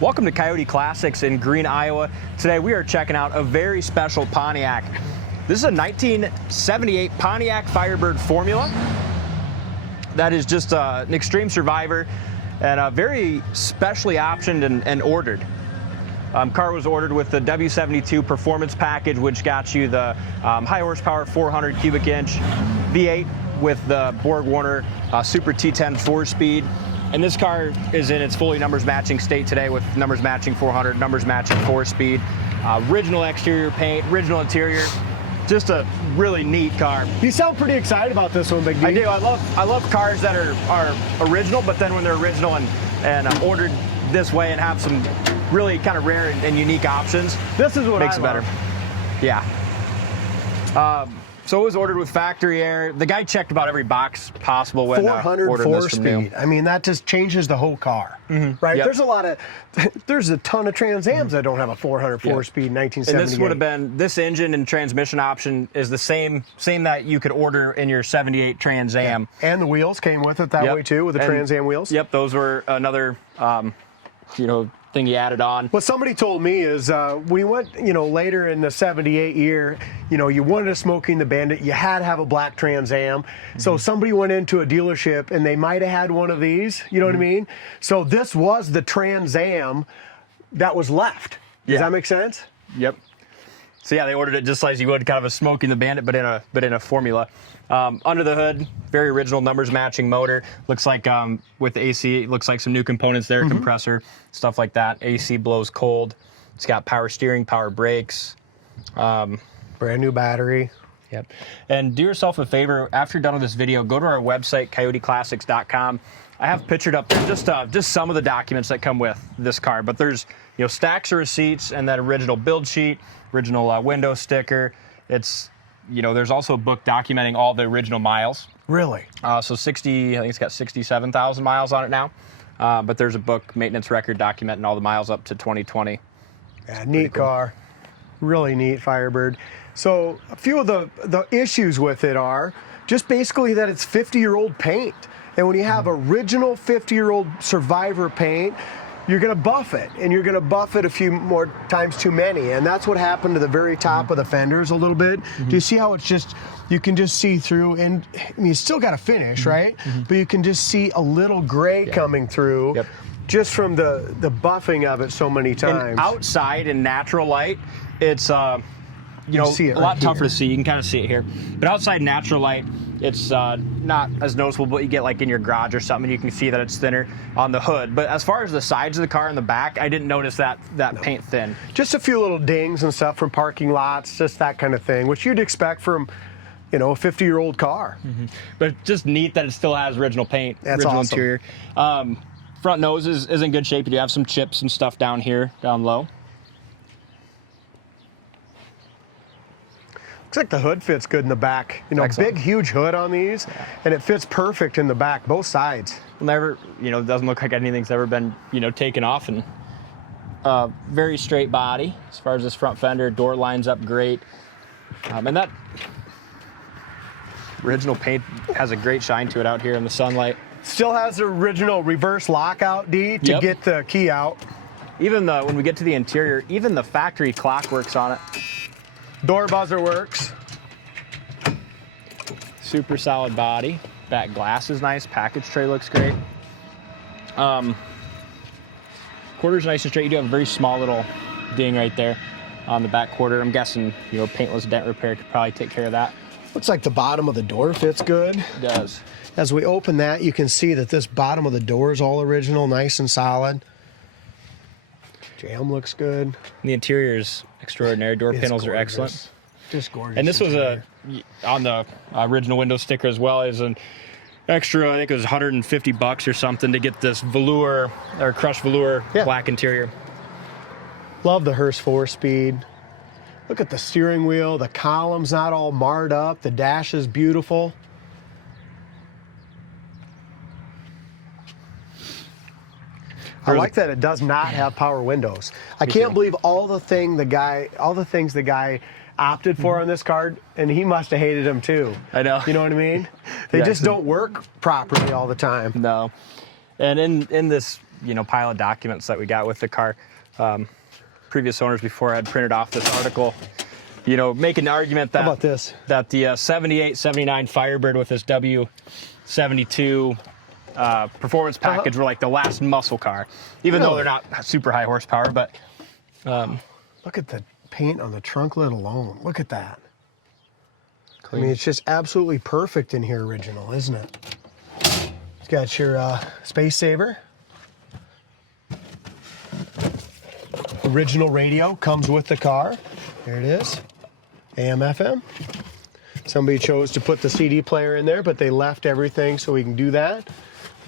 Welcome to Coyote Classics in Green, Iowa. Today we are checking out a very special Pontiac. This is a 1978 Pontiac Firebird Formula. That is just an extreme survivor and very specially optioned and ordered. Car was ordered with the W72 performance package, which got you the high horsepower 400 cubic inch V8 with the Borg Warner Super T10 4-speed. And this car is in its fully numbers matching state today with numbers matching 400, numbers matching 4-speed. Original exterior paint, original interior. Just a really neat car. You sound pretty excited about this one, Big D. I do. I love cars that are original, but then when they're original and ordered this way and have some really kind of rare and unique options, this is what makes I it better. Yeah. So it was ordered with factory air. The guy checked about every box possible when 400 ordering this from new. 4-speed. I mean, that just changes the whole car, right? Yep. There's a ton of Trans Ams that don't have a 400 4-speed 1978. And this would have been, this engine and transmission option is the same that you could order in your 78 Trans Am. Yeah. And the wheels came with it that way too, with the Trans Am wheels. Yep, those were another, thing he added on. What somebody told me is we went, later in the 78 year, you wanted a Smoking the Bandit, you had to have a black Trans Am. So somebody went into a dealership and they might have had one of these, you know what I mean? So this was the Trans Am that was left. Does that make sense? Yep. So yeah, they ordered it just like you would kind of a Smoking the Bandit, but in a Formula. Under the hood, very original numbers matching motor. Looks like with the AC, it looks like some new components there, compressor, stuff like that. AC blows cold. It's got power steering, power brakes. Brand new battery. Yep. And do yourself a favor, after you're done with this video, go to our website, coyoteclassics.com. I have pictured up there just some of the documents that come with this car, but there's stacks of receipts and that original build sheet, original window sticker. It's there's also a book documenting all the original miles. Really? So 60, I think it's got 67,000 miles on it now. But there's a book, maintenance record documenting all the miles up to 2020. Yeah, neat car. Really neat Firebird. So a few of the issues with it are just basically that it's 50-year-old paint. And when you have original 50-year-old survivor paint, you're going to buff it, and you're going to buff it a few more times too many. And that's what happened to the very top of the fenders a little bit. Do you see how it's just, you can just see through, and I mean, you still got to finish, right? But you can just see a little gray coming through just from the buffing of it so many times. And outside in natural light, it's a lot tougher to see. You can kind of see it here. But outside natural light, it's not as noticeable, but you get like in your garage or something, you can see that it's thinner on the hood. But as far as the sides of the car and the back, I didn't notice that paint thin. Just a few little dings and stuff from parking lots, just that kind of thing, which you'd expect from, a 50-year-old car. But just neat that it still has original paint, That's original awesome. interior. Front nose is in good shape. You do have some chips and stuff down here, down low. Looks like the hood fits good in the back. Excellent. Big, huge hood on these, and it fits perfect in the back, both sides. Never, it doesn't look like anything's ever been, taken off. And very straight body as far as this front fender. Door lines up great. And that original paint has a great shine to it out here in the sunlight. Still has the original reverse lockout, D, to get the key out. Even when we get to the interior, even the factory clock works on it. Door buzzer works. Super solid body. Back glass is nice. Package tray looks great. Quarter's nice and straight. You do have a very small little ding right there on the back quarter. I'm guessing, paintless dent repair could probably take care of that. Looks like the bottom of the door fits good. It does. As we open that, you can see that this bottom of the door is all original, nice and solid. Jam looks good. The interior is extraordinary. Door panels are excellent. Just gorgeous. And this was on the original window sticker as well as an extra, I think it was $150 or something to get this velour or crushed velour black interior. Love the Hearst 4-speed. Look at the steering wheel. The column's not all marred up. The dash is beautiful. I like that it does not have power windows. I can't believe all the things the guy opted for on this card, and he must have hated them too. I know. You know what I mean? They just don't work properly all the time. No. And in this pile of documents that we got with the car. Previous owners before had printed off this article, making the argument that How about this? That the 78, 79 Firebird with this W72 performance package were like the last muscle car, even though they're not super high horsepower. But look at the paint on the trunk lid alone. Look at that. Clean. I mean, it's just absolutely perfect in here, original, isn't it? It's got your space saver. Original radio comes with the car. There it is. AM, FM. Somebody chose to put the CD player in there, but they left everything so we can do that.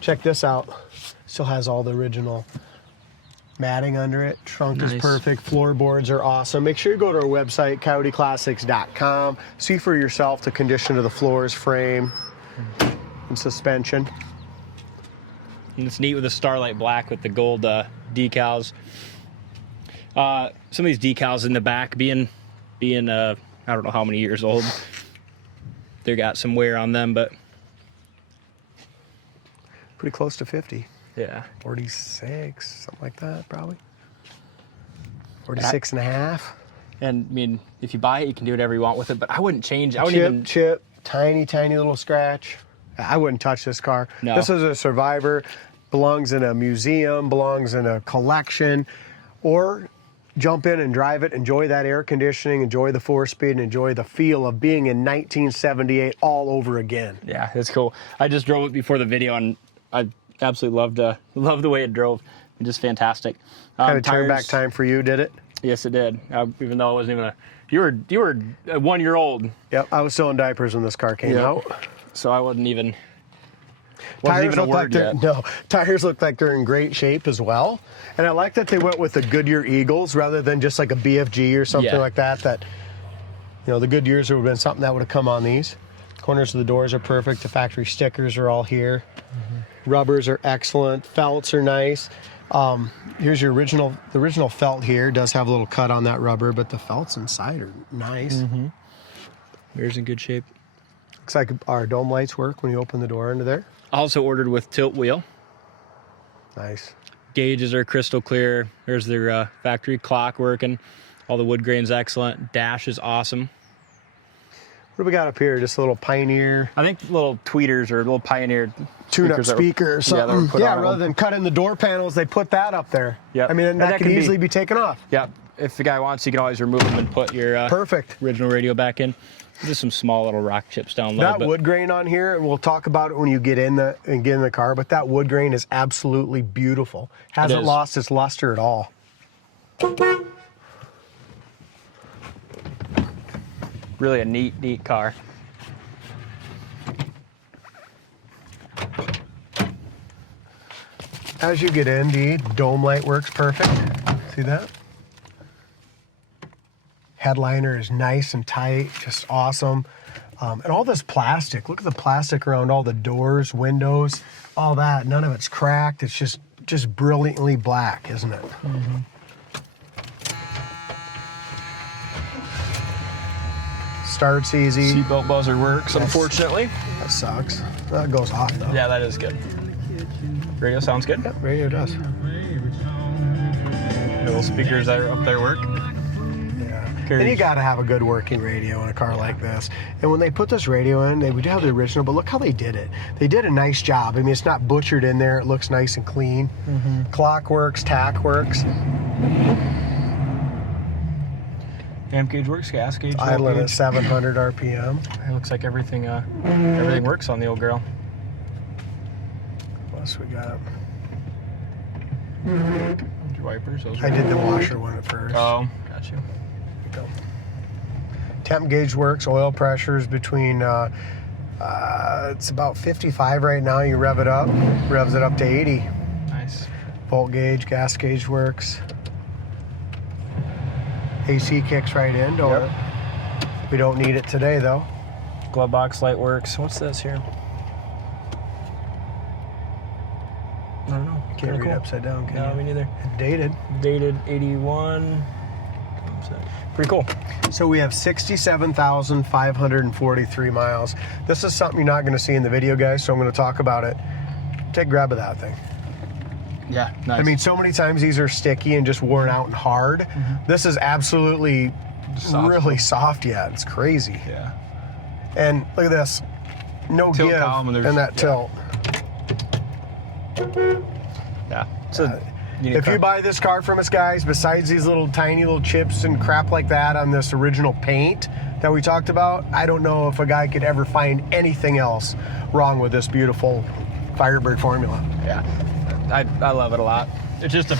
Check this out. Still has all the original matting under it. Trunk is perfect. Floorboards are awesome. Make sure you go to our website, coyoteclassics.com. See for yourself the condition of the floors, frame, and suspension. And it's neat with the Starlight black with the gold decals. Some of these decals in the back being I don't know how many years old. They got some wear on them, but pretty close to 50. Yeah. 46, something like that, probably. 46 and a half. And I mean, if you buy it, you can do whatever you want with it, but I wouldn't change. I Chip, wouldn't chip, tiny little scratch. I wouldn't touch this car. No. This is a Survivor, belongs in a museum, belongs in a collection, or jump in and drive it, enjoy that air conditioning, enjoy the 4-speed, and enjoy the feel of being in 1978 all over again. Yeah, it's cool. I just drove it before the video, and I absolutely loved the way it drove. It's just fantastic. Kind of turned back time for you, did it? Yes, it did. Even though it wasn't even you were 1 year old. Yep, I was still in diapers when this car came out. So I wasn't even Tires a look word yet. No, tires look like they're in great shape as well. And I like that they went with the Goodyear Eagles rather than just like a BFG or something like that. That, the Goodyears would have been something that would have come on these. Corners of the doors are perfect. The factory stickers are all here. Rubbers are excellent. Felts are nice. Here's your the original felt here. Does have a little cut on that rubber, but the felts inside are nice. Mirror's in good shape. Looks like our dome lights work when you open the door into there. Also ordered with tilt wheel. Nice. Gauges are crystal clear. There's their factory clock working. All the wood grain's excellent. Dash is awesome. What do we got up here? Just a little Pioneer. I think little tweeters or little Pioneer tune-up speaker or something. Yeah, rather than cut in the door panels, they put that up there. Yeah, I mean, that can easily be taken off. Yeah, if the guy wants, you can always remove them and put your perfect original radio back in. Just some small little rock chips down low. That wood grain on here, and we'll talk about it when you get in the car, but that wood grain is absolutely beautiful. Hasn't lost its luster at all. Really a neat car. As you get in, the dome light works perfect. See that? Headliner is nice and tight, just awesome. And all this plastic, look at the plastic around all the doors, windows, all that. None of it's cracked. It's just brilliantly black, isn't it? Starts easy. Seatbelt buzzer works, unfortunately. That sucks. That goes off though. Yeah, that is good. Radio sounds good? Yep, radio does. The little speakers that are up there work. And you got to have a good working radio in a car like this. And when they put this radio in, they would have the original, but look how they did it. They did a nice job. I mean, it's not butchered in there. It looks nice and clean. Clock works, tack works. Amp gauge works, gas gauge. Idling at 700 RPM. It looks like everything works on the old girl. What else we got? Your wipers. I did the washer one at first. Oh, got you. Go. Temp gauge works. Oil pressures between it's about 55 right now. You rev it up, revs it up to 80. Nice. Volt gauge, gas gauge works. AC kicks right in. We don't need it today though. Glove box light works. What's this here? I don't know. Can't read upside down, can you? No, me neither. Dated. Dated 81. Pretty cool. So we have 67,543 miles. This is something you're not going to see in the video, guys, so I'm going to talk about it. Take a grab of that thing. Yeah, nice. I mean, so many times these are sticky and just worn out and hard. This is absolutely really soft yet. It's crazy. Yeah. And look at this. No Tilt give column and in that tilt. Yeah. So if you buy this car from us, guys, besides these little tiny little chips and crap like that on this original paint that we talked about, I don't know if a guy could ever find anything else wrong with this beautiful Firebird Formula. Yeah, I love it a lot. It's just a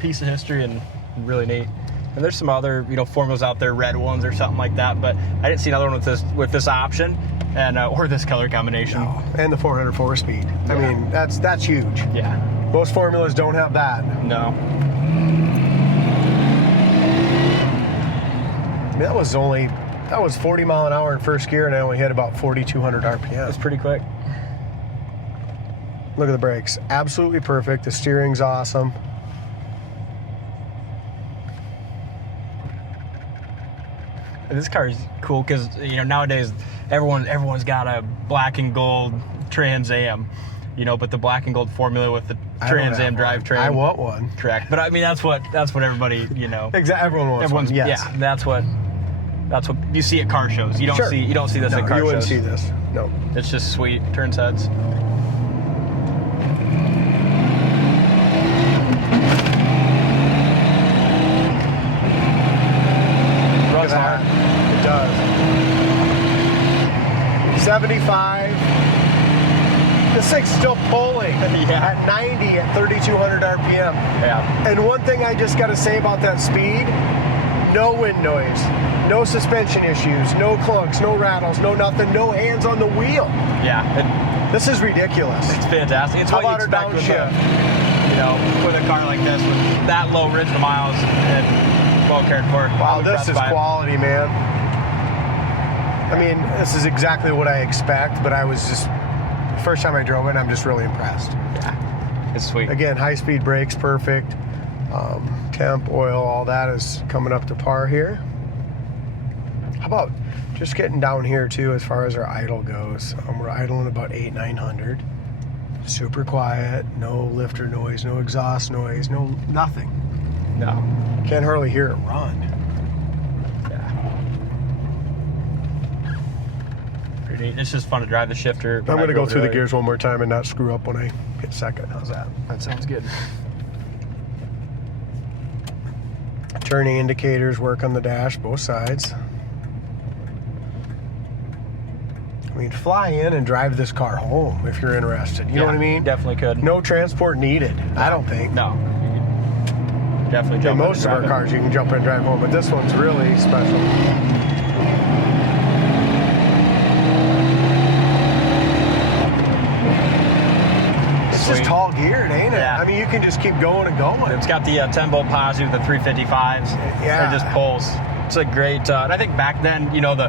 piece of history and really neat. And there's some other, you know, formulas out there, red ones or something like that, but I didn't see another one with this option and or this color combination. No. And the 404 speed. I mean, that's huge. Yeah. Most formulas don't have that. No. I mean, that was 40 mile an hour in first gear, and I only hit about 4,200 RPM. That's pretty quick. Look at the brakes. Absolutely perfect. The steering's awesome. This car is cool because, you know, nowadays everyone's got a black and gold Trans Am, you know, but the black and gold formula with the Trans Am drivetrain. I want one. Correct. But I mean, that's what everybody, you know. Exactly. Everyone wants one. Yes. Yeah. That's what you see at car shows. You don't see this at car shows. You wouldn't see this. No. It's just sweet. Turns heads. Runs hard. It does. 75. This thing's still pulling at 90 at 3,200 RPM. Yeah. And one thing I just got to say about that speed, no wind noise, no suspension issues, no clunks, no rattles, no nothing, no hands on the wheel. Yeah. This is ridiculous. It's fantastic. It's How what you about expect a downshift? you know, with a car like this, with that low original miles and well cared for. Wow, this is quality, man. I mean, this is exactly what I expect, but I was just, first time I drove it, I'm just really impressed. Yeah, it's sweet. Again, high-speed brakes, perfect. Temp, oil, all that is coming up to par here. How about just getting down here, too, as far as our idle goes? We're idling about 800-900. Super quiet, no lifter noise, no exhaust noise, no nothing. No. Can't hardly hear it run. Yeah. Pretty neat. It's just fun to drive the shifter. I'm going to go through the gears one more time and not screw up when I hit second. How's that? That sounds good. Turning indicators work on the dash, both sides. I mean, fly in and drive this car home if you're interested. You know what I mean? Definitely could. No transport needed, I don't think. No. You can definitely jump in most of our cars you can jump in and drive home, but this one's really special. It's just tall geared, ain't it? Yeah. I mean, you can just keep going and going. It's got the 10-volt Posi with the 355s. Yeah. It just pulls. It's a great, and I think back then, you know, the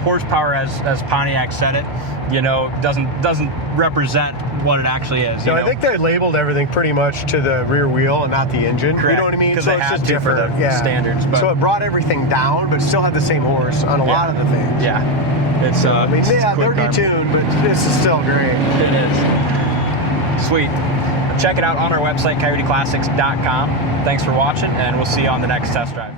horsepower, as Pontiac said it, you know, doesn't represent what it actually is. No, I think they labeled everything pretty much to the rear wheel and not the engine. Correct. You know what I mean? Because So they it's had just to for the standards. But so it brought everything down, but still had the same horse on a lot of the things. Yeah. It's I mean, it's yeah, a quick they're car. detuned, but this is still great. It is. Sweet. Check it out on our website, coyoteclassics.com. Thanks for watching, and we'll see you on the next test drive.